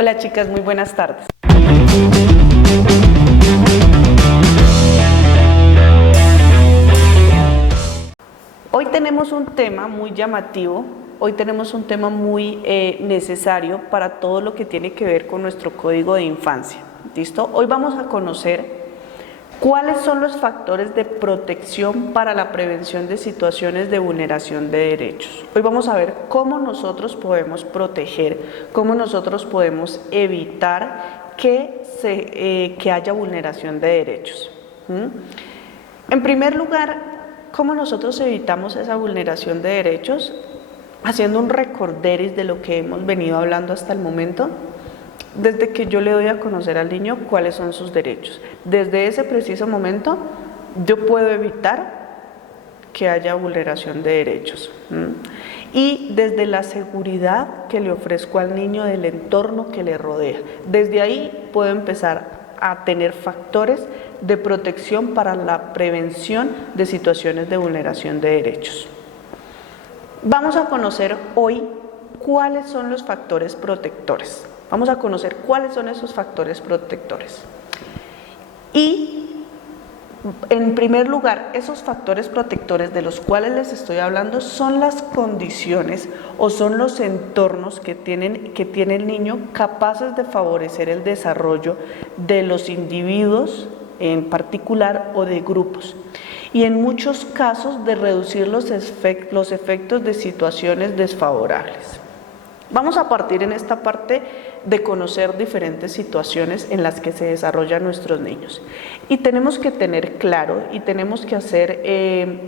Hola chicas, muy buenas tardes. Hoy tenemos un tema muy llamativo, hoy tenemos un tema muy necesario para todo lo que tiene que ver con nuestro código de infancia. ¿Listo? Hoy vamos a conocer cuáles son los factores de protección para la prevención de situaciones de vulneración de derechos. Hoy vamos a ver cómo nosotros podemos proteger, cómo nosotros podemos evitar que haya vulneración de derechos. En primer lugar, ¿cómo nosotros evitamos esa vulneración de derechos? Haciendo un recorderis de lo que hemos venido hablando hasta el momento. Desde que yo le doy a conocer al niño cuáles son sus derechos. Desde ese preciso momento, yo puedo evitar que haya vulneración de derechos. Y desde la seguridad que le ofrezco al niño del entorno que le rodea. Desde ahí puedo empezar a tener factores de protección para la prevención de situaciones de vulneración de derechos. Vamos a conocer hoy cuáles son los factores protectores. Vamos a conocer cuáles son esos factores protectores. Y, en primer lugar, esos factores protectores de los cuales les estoy hablando son las condiciones o son los entornos que tiene el niño capaces de favorecer el desarrollo de los individuos en particular o de grupos. Y en muchos casos de reducir los efectos de situaciones desfavorables. Vamos a partir en esta parte de conocer diferentes situaciones en las que se desarrollan nuestros niños. Y tenemos que tener claro y tenemos que hacer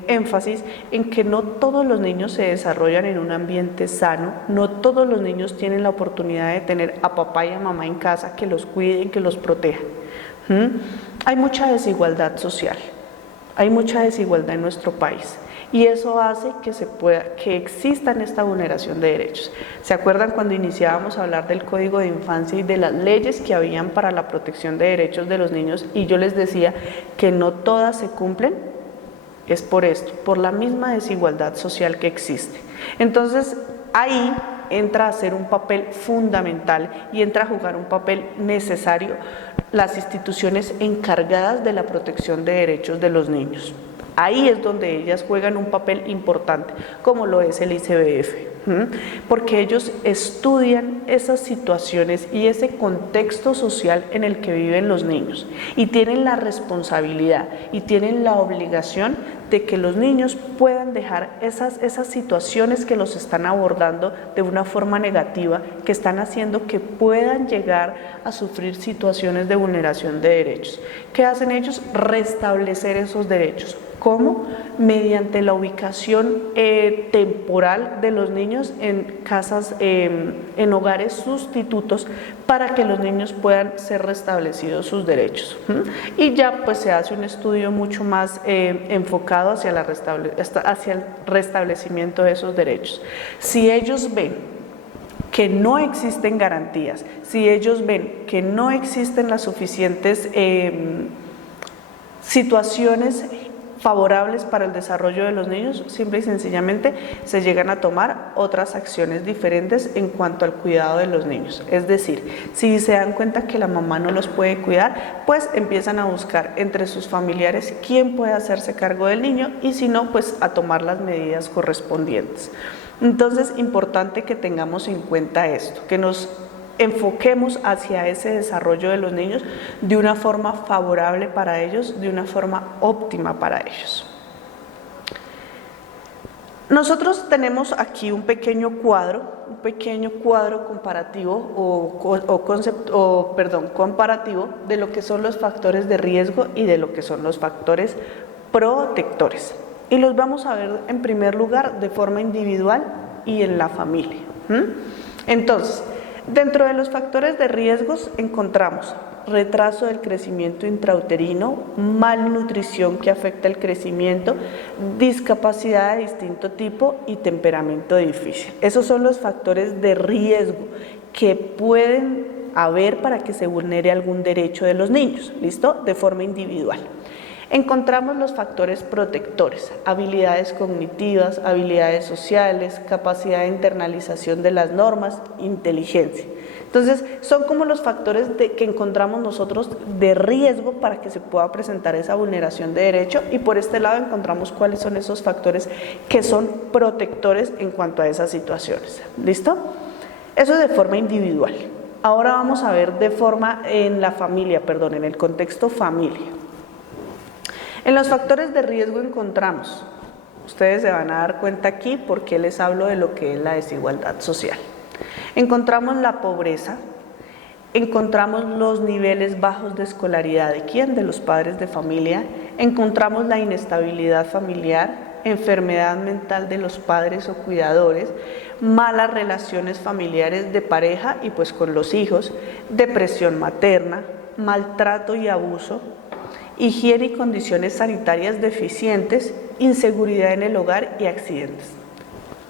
énfasis en que no todos los niños se desarrollan en un ambiente sano, no todos los niños tienen la oportunidad de tener a papá y a mamá en casa que los cuiden, que los protejan. Hay mucha desigualdad social, hay mucha desigualdad en nuestro país. Y eso hace que exista esta vulneración de derechos. ¿Se acuerdan cuando iniciábamos a hablar del Código de Infancia y de las leyes que habían para la protección de derechos de los niños? Y yo les decía que no todas se cumplen. Es por esto, por la misma desigualdad social que existe. Entonces, ahí entra a hacer un papel fundamental y entra a jugar un papel necesario las instituciones encargadas de la protección de derechos de los niños. Ahí es donde ellas juegan un papel importante, como lo es el ICBF, porque ellos estudian esas situaciones y ese contexto social en el que viven los niños y tienen la responsabilidad y tienen la obligación de que los niños puedan dejar esas situaciones que los están abordando de una forma negativa, que están haciendo que puedan llegar a sufrir situaciones de vulneración de derechos. ¿Qué hacen ellos? Restablecer esos derechos. ¿Cómo? Mediante la ubicación temporal de los niños en casas, en hogares sustitutos, para que los niños puedan ser restablecidos sus derechos. Y ya pues se hace un estudio mucho más enfocado hacia el restablecimiento de esos derechos. Si ellos ven que no existen garantías, si ellos ven que no existen las suficientes situaciones favorables para el desarrollo de los niños, simple y sencillamente se llegan a tomar otras acciones diferentes en cuanto al cuidado de los niños. Es decir, si se dan cuenta que la mamá no los puede cuidar, pues empiezan a buscar entre sus familiares quién puede hacerse cargo del niño y si no, pues a tomar las medidas correspondientes. Entonces, importante que tengamos en cuenta esto, que nos enfoquemos hacia ese desarrollo de los niños de una forma favorable para ellos, de una forma óptima para ellos. Nosotros tenemos aquí un pequeño cuadro comparativo comparativo de lo que son los factores de riesgo y de lo que son los factores protectores. Y los vamos a ver en primer lugar de forma individual y en la familia. Entonces, dentro de los factores de riesgos encontramos retraso del crecimiento intrauterino, malnutrición que afecta el crecimiento, discapacidad de distinto tipo y temperamento difícil. Esos son los factores de riesgo que pueden haber para que se vulnere algún derecho de los niños, ¿listo? De forma individual. Encontramos los factores protectores, habilidades cognitivas, habilidades sociales, capacidad de internalización de las normas, inteligencia. Entonces, son como los factores que encontramos nosotros de riesgo para que se pueda presentar esa vulneración de derecho, y por este lado encontramos cuáles son esos factores que son protectores en cuanto a esas situaciones. ¿Listo? Eso es de forma individual. Ahora vamos a ver de forma en el contexto familia. En los factores de riesgo encontramos, ustedes se van a dar cuenta aquí porque les hablo de lo que es la desigualdad social. Encontramos la pobreza, encontramos los niveles bajos de escolaridad de quién, de los padres de familia, encontramos la inestabilidad familiar, enfermedad mental de los padres o cuidadores, malas relaciones familiares de pareja y pues con los hijos, depresión materna, maltrato y abuso, higiene y condiciones sanitarias deficientes, inseguridad en el hogar y accidentes.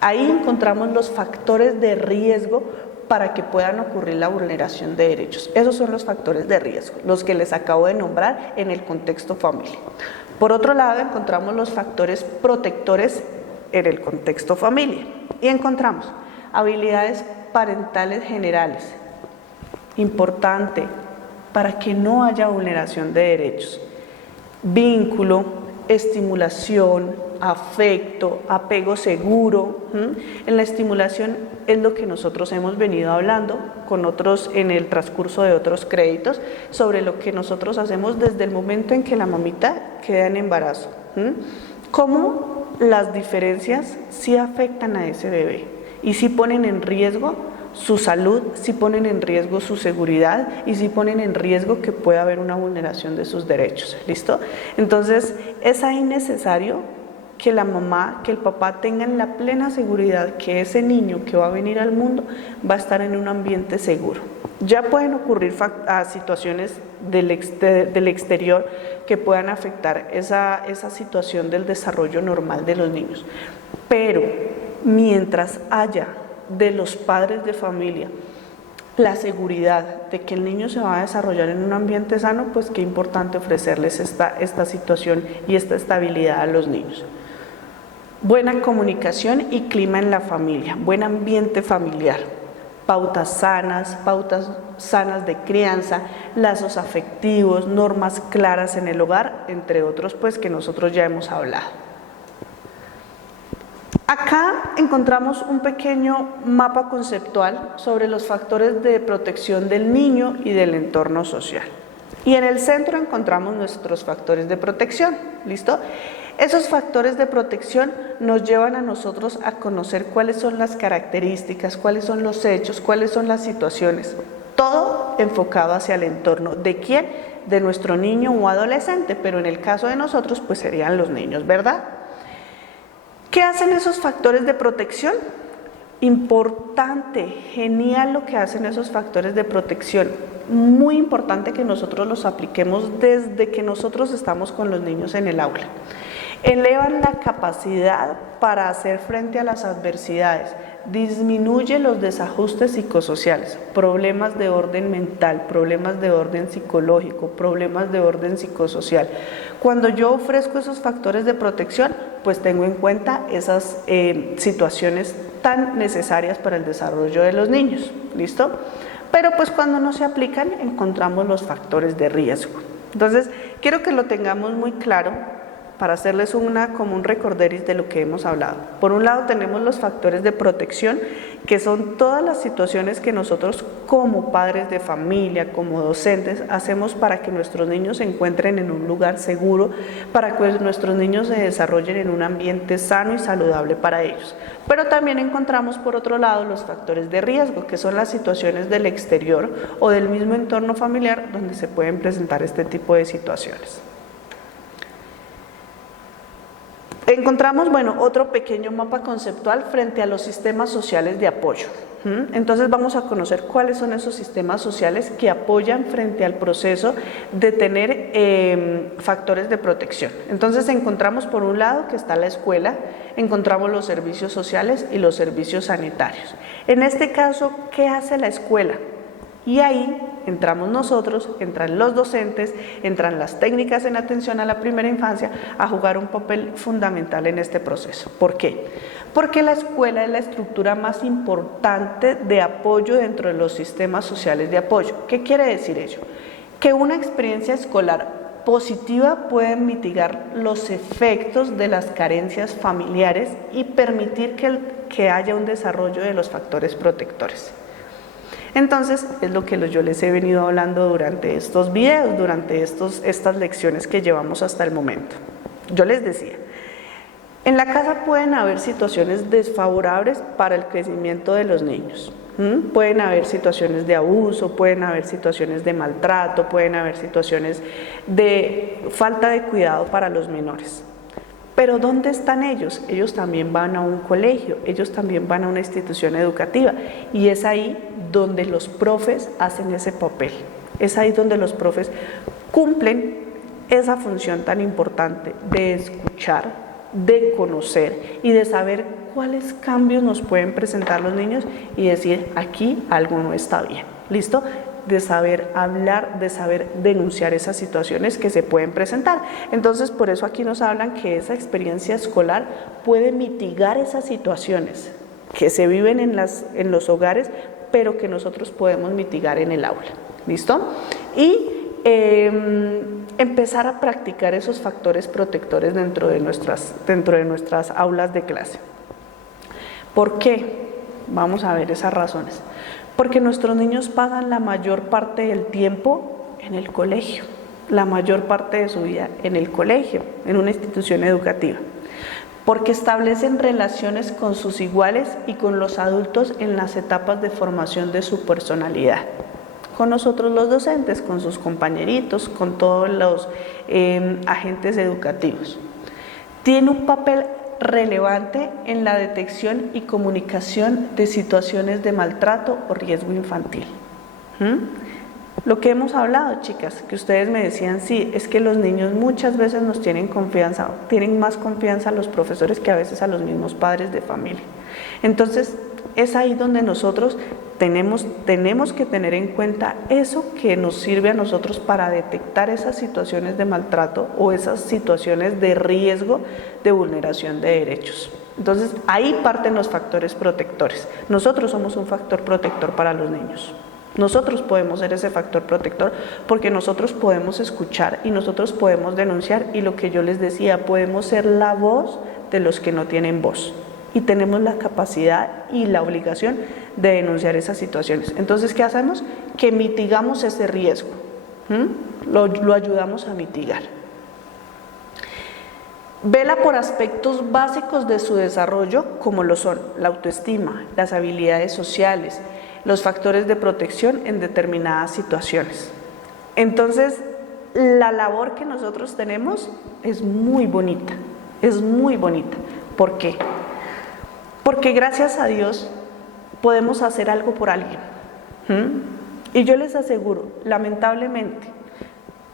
Ahí encontramos los factores de riesgo para que puedan ocurrir la vulneración de derechos. Esos son los factores de riesgo, los que les acabo de nombrar en el contexto familia. Por otro lado, encontramos los factores protectores en el contexto familia y encontramos habilidades parentales generales, importante para que no haya vulneración de derechos, vínculo, estimulación, afecto, apego seguro. En la estimulación es lo que nosotros hemos venido hablando con otros en el transcurso de otros créditos sobre lo que nosotros hacemos desde el momento en que la mamita queda en embarazo. Cómo las diferencias sí afectan a ese bebé y sí ponen en riesgo su salud, sí ponen en riesgo su seguridad y sí ponen en riesgo que pueda haber una vulneración de sus derechos. ¿Listo? Entonces, es ahí necesario que la mamá, que el papá tengan la plena seguridad que ese niño que va a venir al mundo va a estar en un ambiente seguro. Ya pueden ocurrir situaciones del exterior que puedan afectar esa situación del desarrollo normal de los niños, pero mientras haya de los padres de familia la seguridad de que el niño se va a desarrollar en un ambiente sano, pues qué importante ofrecerles esta situación y esta estabilidad a los niños. Buena comunicación y clima en la familia, buen ambiente familiar, pautas sanas de crianza, lazos afectivos, normas claras en el hogar, entre otros pues que nosotros ya hemos hablado. Acá encontramos un pequeño mapa conceptual sobre los factores de protección del niño y del entorno social. Y en el centro encontramos nuestros factores de protección, ¿listo? Esos factores de protección nos llevan a nosotros a conocer cuáles son las características, cuáles son los hechos, cuáles son las situaciones. Todo enfocado hacia el entorno. ¿De quién? De nuestro niño o adolescente, pero en el caso de nosotros pues serían los niños, ¿verdad? ¿Qué hacen esos factores de protección? Importante, genial lo que hacen esos factores de protección. Muy importante que nosotros los apliquemos desde que nosotros estamos con los niños en el aula. Elevan la capacidad para hacer frente a las adversidades, disminuye los desajustes psicosociales, problemas de orden mental, problemas de orden psicológico, problemas de orden psicosocial. Cuando yo ofrezco esos factores de protección, pues tengo en cuenta esas situaciones tan necesarias para el desarrollo de los niños, ¿listo? Pero pues cuando no se aplican, encontramos los factores de riesgo. Entonces, quiero que lo tengamos muy claro para hacerles como un recorderis de lo que hemos hablado. Por un lado tenemos los factores de protección, que son todas las situaciones que nosotros como padres de familia, como docentes, hacemos para que nuestros niños se encuentren en un lugar seguro, para que nuestros niños se desarrollen en un ambiente sano y saludable para ellos. Pero también encontramos por otro lado los factores de riesgo, que son las situaciones del exterior o del mismo entorno familiar donde se pueden presentar este tipo de situaciones. Encontramos, otro pequeño mapa conceptual frente a los sistemas sociales de apoyo. Entonces vamos a conocer cuáles son esos sistemas sociales que apoyan frente al proceso de tener factores de protección. Entonces encontramos por un lado que está la escuela, encontramos los servicios sociales y los servicios sanitarios. En este caso, ¿qué hace la escuela? Y ahí entramos nosotros, entran los docentes, entran las técnicas en atención a la primera infancia a jugar un papel fundamental en este proceso. ¿Por qué? Porque la escuela es la estructura más importante de apoyo dentro de los sistemas sociales de apoyo. ¿Qué quiere decir ello? Que una experiencia escolar positiva puede mitigar los efectos de las carencias familiares y permitir que haya un desarrollo de los factores protectores. Entonces, es lo que yo les he venido hablando durante estos videos, durante estas lecciones que llevamos hasta el momento. Yo les decía, en la casa pueden haber situaciones desfavorables para el crecimiento de los niños. Pueden haber situaciones de abuso, pueden haber situaciones de maltrato, pueden haber situaciones de falta de cuidado para los menores. Pero ¿dónde están ellos? Ellos también van a un colegio, ellos también van a una institución educativa y es ahí donde los profes hacen ese papel. Es ahí donde los profes cumplen esa función tan importante de escuchar, de conocer y de saber cuáles cambios nos pueden presentar los niños y decir, aquí algo no está bien. ¿Listo? De saber hablar, de saber denunciar esas situaciones que se pueden presentar. Entonces, por eso aquí nos hablan que esa experiencia escolar puede mitigar esas situaciones que se viven en los hogares, pero que nosotros podemos mitigar en el aula. ¿Listo? Y empezar a practicar esos factores protectores dentro de nuestras aulas de clase. ¿Por qué? Vamos a ver esas razones. Porque nuestros niños pasan la mayor parte del tiempo en el colegio, la mayor parte de su vida en el colegio, en una institución educativa. Porque establecen relaciones con sus iguales y con los adultos en las etapas de formación de su personalidad. Con nosotros los docentes, con sus compañeritos, con todos los agentes educativos. Tiene un papel relevante en la detección y comunicación de situaciones de maltrato o riesgo infantil. Lo que hemos hablado, chicas, que ustedes me decían, sí, es que los niños muchas veces nos tienen confianza, tienen más confianza a los profesores que a veces a los mismos padres de familia. Entonces, es ahí donde nosotros tenemos que tener en cuenta eso que nos sirve a nosotros para detectar esas situaciones de maltrato o esas situaciones de riesgo de vulneración de derechos. Entonces, ahí parten los factores protectores. Nosotros somos un factor protector para los niños. Nosotros podemos ser ese factor protector porque nosotros podemos escuchar y nosotros podemos denunciar y lo que yo les decía, podemos ser la voz de los que no tienen voz. Y tenemos la capacidad y la obligación de denunciar esas situaciones. Entonces, ¿qué hacemos? Que mitigamos ese riesgo. Lo ayudamos a mitigar. Vela por aspectos básicos de su desarrollo, como lo son la autoestima, las habilidades sociales, los factores de protección en determinadas situaciones. Entonces, la labor que nosotros tenemos es muy bonita, es muy bonita. ¿Por qué? Porque gracias a Dios podemos hacer algo por alguien. Y yo les aseguro, lamentablemente,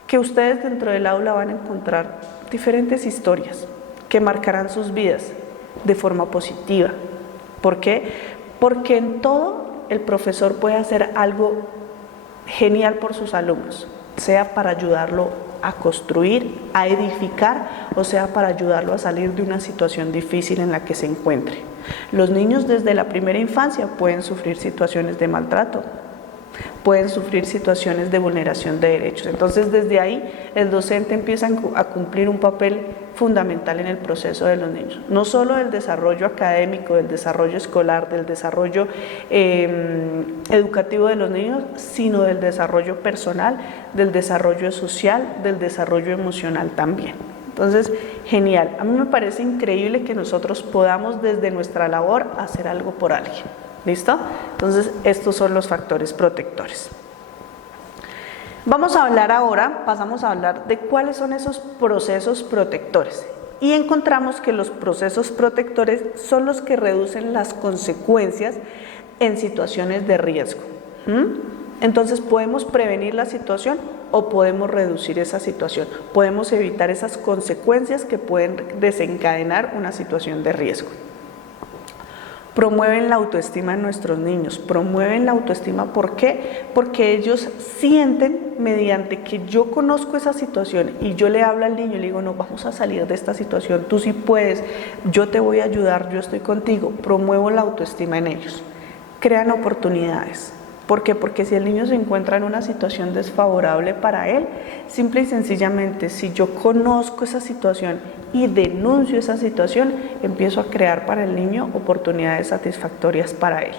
que ustedes dentro del aula van a encontrar diferentes historias que marcarán sus vidas de forma positiva. ¿Por qué? Porque en todo el profesor puede hacer algo genial por sus alumnos, sea para ayudarlo a construir, a edificar, o sea para ayudarlo a salir de una situación difícil en la que se encuentre. Los niños desde la primera infancia pueden sufrir situaciones de maltrato, pueden sufrir situaciones de vulneración de derechos. Entonces, desde ahí, el docente empieza a cumplir un papel fundamental en el proceso de los niños. No solo del desarrollo académico, del desarrollo escolar, del desarrollo educativo de los niños, sino del desarrollo personal, del desarrollo social, del desarrollo emocional también. Entonces, genial. A mí me parece increíble que nosotros podamos desde nuestra labor hacer algo por alguien. ¿Listo? Entonces, estos son los factores protectores. Vamos a hablar ahora, pasamos a hablar de cuáles son esos procesos protectores. Y encontramos que los procesos protectores son los que reducen las consecuencias en situaciones de riesgo. Entonces, podemos prevenir la situación o podemos reducir esa situación. Podemos evitar esas consecuencias que pueden desencadenar una situación de riesgo. promueven la autoestima en nuestros niños, promueven la autoestima. ¿Por qué? Porque ellos sienten, mediante que yo conozco esa situación y yo le hablo al niño y le digo, no, vamos a salir de esta situación, tú sí puedes, yo te voy a ayudar, yo estoy contigo, promuevo la autoestima en ellos, crean oportunidades. ¿Por qué? Porque si el niño se encuentra en una situación desfavorable para él, simple y sencillamente, si yo conozco esa situación y denuncio esa situación, empiezo a crear para el niño oportunidades satisfactorias para él.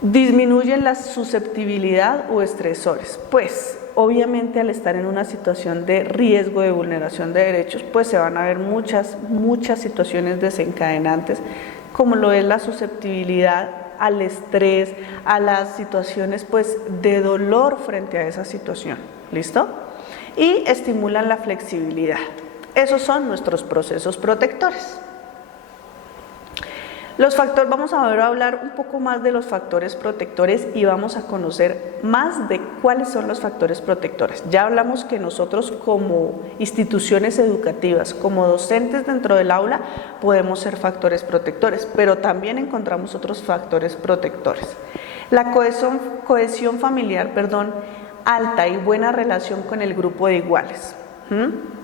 Disminuyen la susceptibilidad o estresores, pues obviamente al estar en una situación de riesgo de vulneración de derechos, pues se van a ver muchas situaciones desencadenantes, como lo es la susceptibilidad al estrés, a las situaciones pues de dolor frente a esa situación, ¿listo? Y estimulan la flexibilidad. Esos son nuestros procesos protectores. Vamos a hablar un poco más de los factores protectores y vamos a conocer más de cuáles son los factores protectores. Ya hablamos que nosotros como instituciones educativas, como docentes dentro del aula, podemos ser factores protectores, pero también encontramos otros factores protectores. La cohesión familiar, alta y buena relación con el grupo de iguales.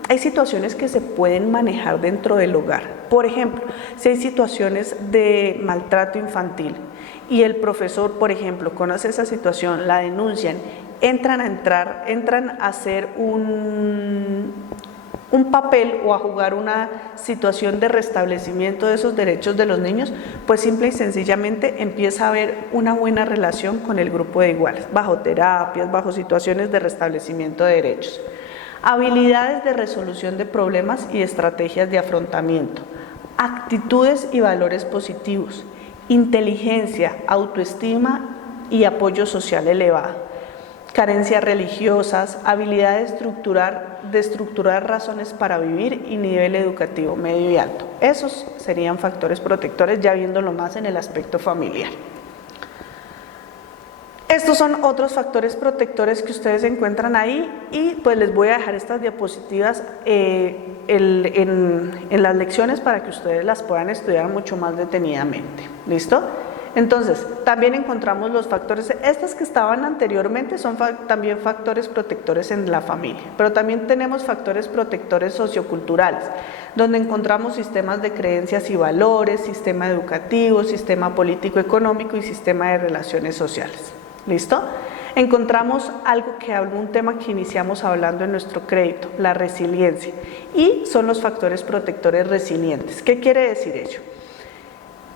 Hay situaciones que se pueden manejar dentro del hogar. Por ejemplo, si hay situaciones de maltrato infantil y el profesor, por ejemplo, conoce esa situación, la denuncian, entran a hacer un papel o a jugar una situación de restablecimiento de esos derechos de los niños, pues simple y sencillamente empieza a haber una buena relación con el grupo de iguales, bajo terapias, bajo situaciones de restablecimiento de derechos. Habilidades de resolución de problemas y estrategias de afrontamiento, actitudes y valores positivos, inteligencia, autoestima y apoyo social elevado, carencias religiosas, habilidad de estructurar razones para vivir y nivel educativo medio y alto. Esos serían factores protectores, ya viéndolo más en el aspecto familiar. Estos son otros factores protectores que ustedes encuentran ahí y pues les voy a dejar estas diapositivas en las lecciones para que ustedes las puedan estudiar mucho más detenidamente. ¿Listo? Entonces, también encontramos los factores, estas que estaban anteriormente son también factores protectores en la familia, pero también tenemos factores protectores socioculturales, donde encontramos sistemas de creencias y valores, sistema educativo, sistema político-económico y sistema de relaciones sociales. ¿Listo? Encontramos un tema que iniciamos hablando en nuestro crédito, la resiliencia, y son los factores protectores resilientes. ¿Qué quiere decir ello?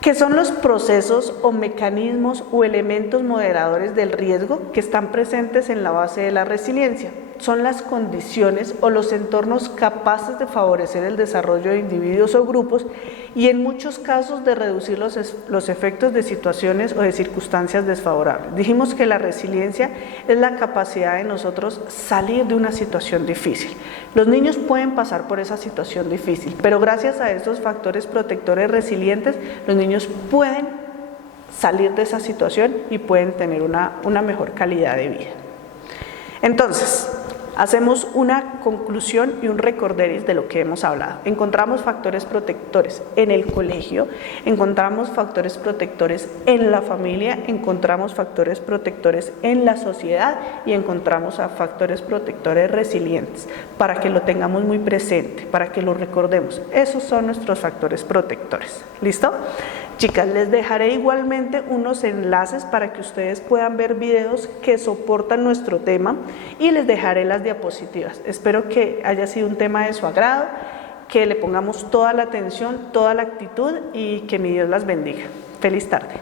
Que son los procesos o mecanismos o elementos moderadores del riesgo que están presentes en la base de la resiliencia. Son las condiciones o los entornos capaces de favorecer el desarrollo de individuos o grupos y en muchos casos de reducir los efectos de situaciones o de circunstancias desfavorables. Dijimos que la resiliencia es la capacidad de nosotros salir de una situación difícil. Los niños pueden pasar por esa situación difícil, pero gracias a estos factores protectores resilientes, los niños pueden salir de esa situación y pueden tener una mejor calidad de vida. Entonces, hacemos una conclusión y un recorderis de lo que hemos hablado. Encontramos factores protectores en el colegio, encontramos factores protectores en la familia, encontramos factores protectores en la sociedad y encontramos factores protectores resilientes, para que lo tengamos muy presente, para que lo recordemos. Esos son nuestros factores protectores. ¿Listo? Chicas, les dejaré igualmente unos enlaces para que ustedes puedan ver videos que soportan nuestro tema y les dejaré las diapositivas. Espero que haya sido un tema de su agrado, que le pongamos toda la atención, toda la actitud y que mi Dios las bendiga. Feliz tarde.